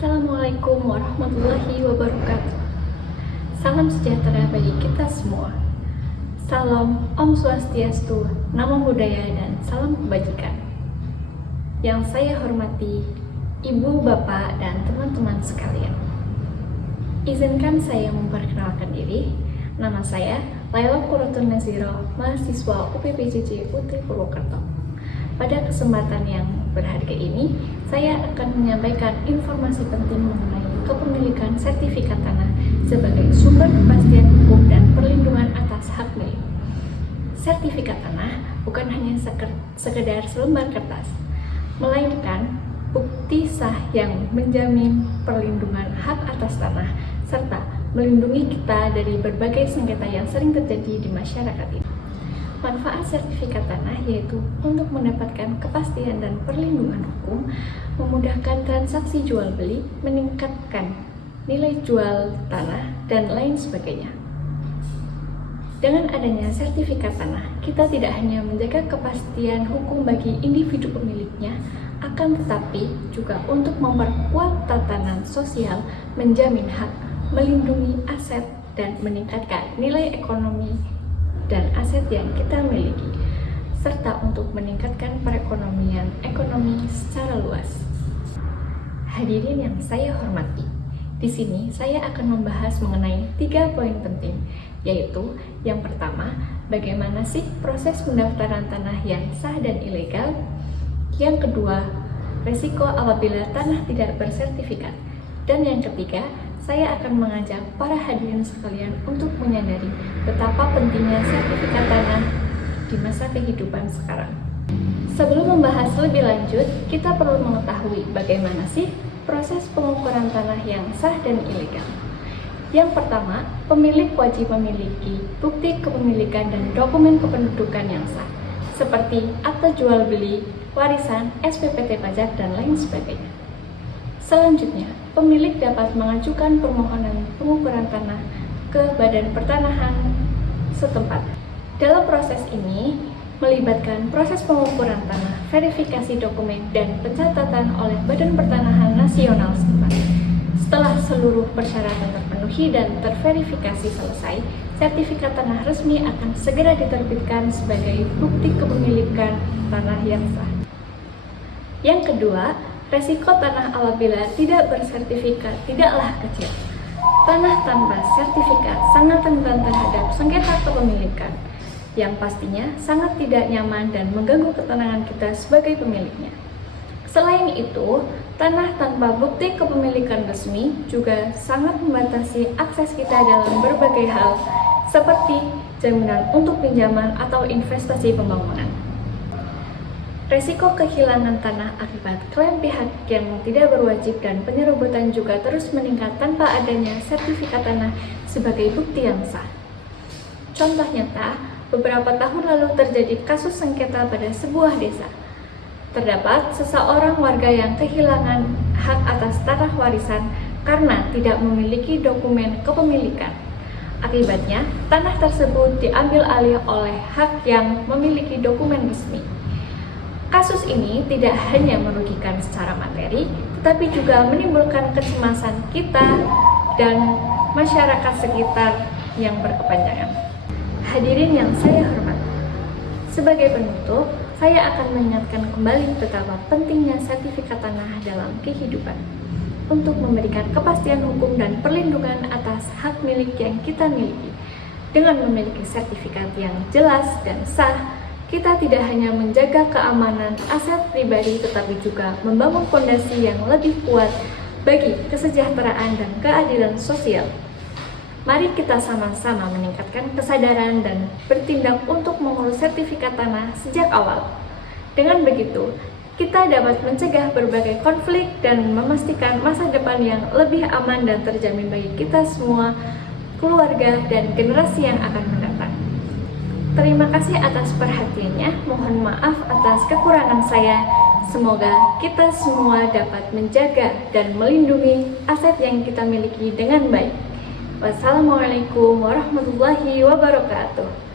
Assalamualaikum warahmatullahi wabarakatuh. Salam sejahtera bagi kita semua. Salam Om Swastiastu, Namo Buddhaya, dan salam kebajikan. Yang saya hormati Ibu, Bapak, dan teman-teman sekalian. Izinkan saya memperkenalkan diri. Nama saya Laila Qurratun Naziro, mahasiswa UPPJJ Putri Purwokerto. Pada kesempatan yang berharga ini, saya akan menyampaikan informasi penting mengenai kepemilikan sertifikat tanah sebagai sumber kepastian hukum dan perlindungan atas hak milik. Sertifikat tanah bukan hanya sekedar selembar kertas, melainkan bukti sah yang menjamin perlindungan hak atas tanah serta melindungi kita dari berbagai sengketa yang sering terjadi di masyarakat ini. Manfaat sertifikat tanah yaitu untuk mendapatkan kepastian dan perlindungan hukum, memudahkan transaksi jual beli, meningkatkan nilai jual tanah, dan lain sebagainya. Dengan adanya sertifikat tanah, kita tidak hanya menjaga kepastian hukum bagi individu pemiliknya, akan tetapi juga untuk memperkuat tatanan sosial, menjamin hak, melindungi aset, dan meningkatkan nilai ekonomi dan aset yang kita miliki, serta untuk meningkatkan perekonomian ekonomi secara luas. Hadirin yang saya hormati, di sini saya akan membahas mengenai 3 poin penting, yaitu yang pertama, bagaimana sih proses pendaftaran tanah yang sah dan ilegal? Yang kedua, resiko apabila tanah tidak bersertifikat. Dan yang ketiga, saya akan mengajak para hadirin sekalian untuk menyadari betapa pentingnya sertifikat tanah di masa kehidupan sekarang. Sebelum membahas lebih lanjut, kita perlu mengetahui bagaimana sih proses pengukuran tanah yang sah dan ilegal. Yang pertama, pemilik wajib memiliki bukti kepemilikan dan dokumen kependudukan yang sah, seperti akta jual beli, warisan, SPPT pajak, dan lain sebagainya. Selanjutnya, pemilik dapat mengajukan permohonan pengukuran tanah ke Badan Pertanahan setempat. Dalam proses ini, melibatkan proses pengukuran tanah, verifikasi dokumen, dan pencatatan oleh Badan Pertanahan Nasional setempat. Setelah seluruh persyaratan terpenuhi dan terverifikasi selesai, sertifikat tanah resmi akan segera diterbitkan sebagai bukti kepemilikan tanah yang sah. Yang kedua, resiko tanah apabila tidak bersertifikat tidaklah kecil. Tanah tanpa sertifikat sangat rentan terhadap sengketa kepemilikan, yang pastinya sangat tidak nyaman dan mengganggu ketenangan kita sebagai pemiliknya. Selain itu, tanah tanpa bukti kepemilikan resmi juga sangat membatasi akses kita dalam berbagai hal, seperti jaminan untuk pinjaman atau investasi pembangunan. Resiko kehilangan tanah akibat klaim pihak yang tidak berwajib dan penyerobotan juga terus meningkat tanpa adanya sertifikat tanah sebagai bukti yang sah. Contoh nyata, beberapa tahun lalu terjadi kasus sengketa pada sebuah desa. Terdapat seseorang warga yang kehilangan hak atas tanah warisan karena tidak memiliki dokumen kepemilikan. Akibatnya, tanah tersebut diambil alih oleh hak yang memiliki dokumen resmi. Kasus ini tidak hanya merugikan secara materi, tetapi juga menimbulkan kecemasan kita dan masyarakat sekitar yang berkepanjangan. Hadirin yang saya hormati, sebagai penutup, saya akan mengingatkan kembali betapa pentingnya sertifikat tanah dalam kehidupan untuk memberikan kepastian hukum dan perlindungan atas hak milik yang kita miliki. Dengan memiliki sertifikat yang jelas dan sah, kita tidak hanya menjaga keamanan aset pribadi, tetapi juga membangun fondasi yang lebih kuat bagi kesejahteraan dan keadilan sosial. Mari kita sama-sama meningkatkan kesadaran dan bertindak untuk mengurus sertifikat tanah sejak awal. Dengan begitu, kita dapat mencegah berbagai konflik dan memastikan masa depan yang lebih aman dan terjamin bagi kita semua, keluarga, dan generasi yang akan mendatang. Terima kasih atas perhatiannya. Mohon maaf atas kekurangan saya. Semoga kita semua dapat menjaga dan melindungi aset yang kita miliki dengan baik. Wassalamualaikum warahmatullahi wabarakatuh.